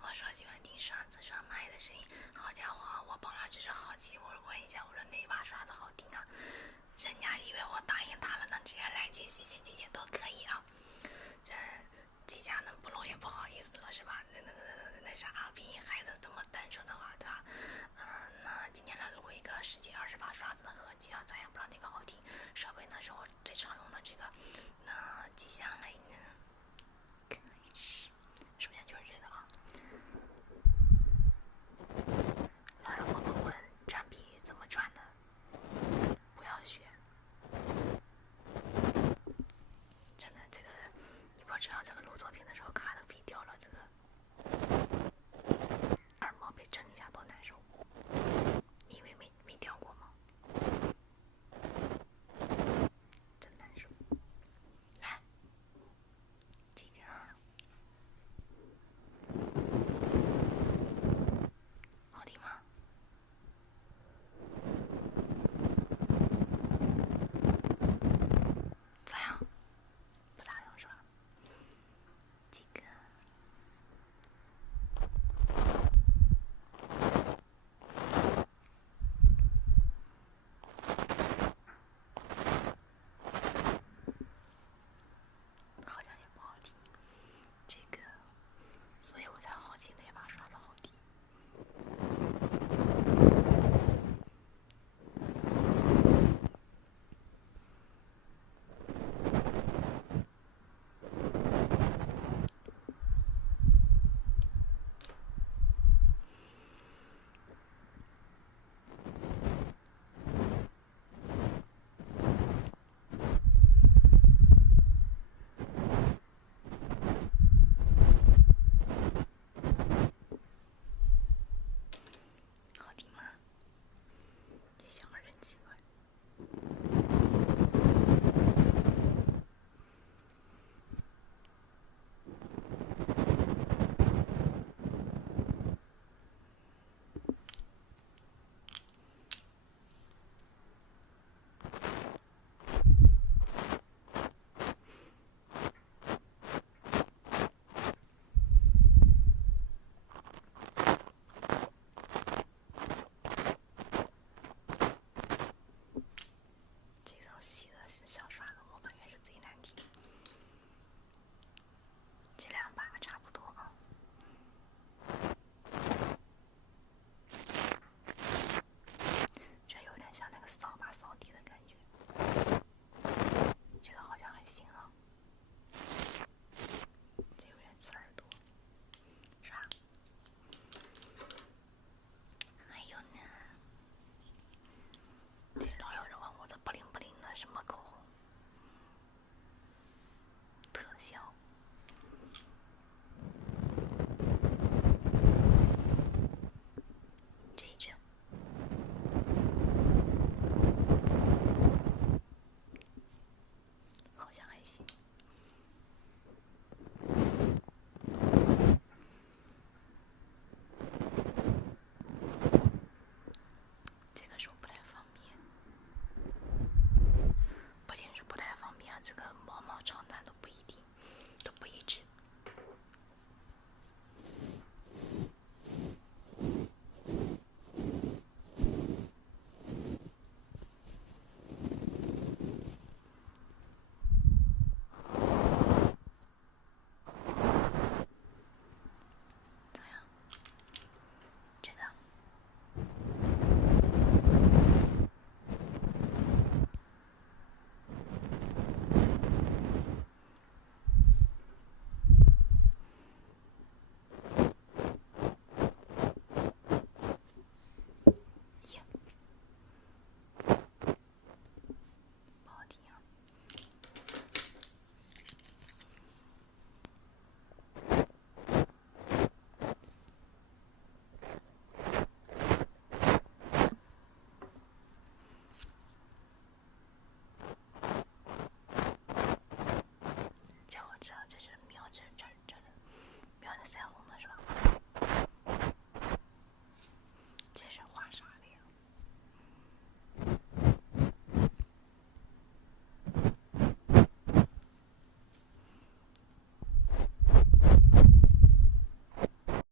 婆说喜欢听刷子刷麦的声音。好家伙，我本来只是好奇，我问一下，我说哪把刷子好听啊？人家以为我答应他了呢，直接来句谢谢姐姐都可以啊。这家能不录也不好意思了是吧？那啥，毕竟孩子这么单纯的话，对吧？那今天来录一个10几20把刷子的合集啊，咋样？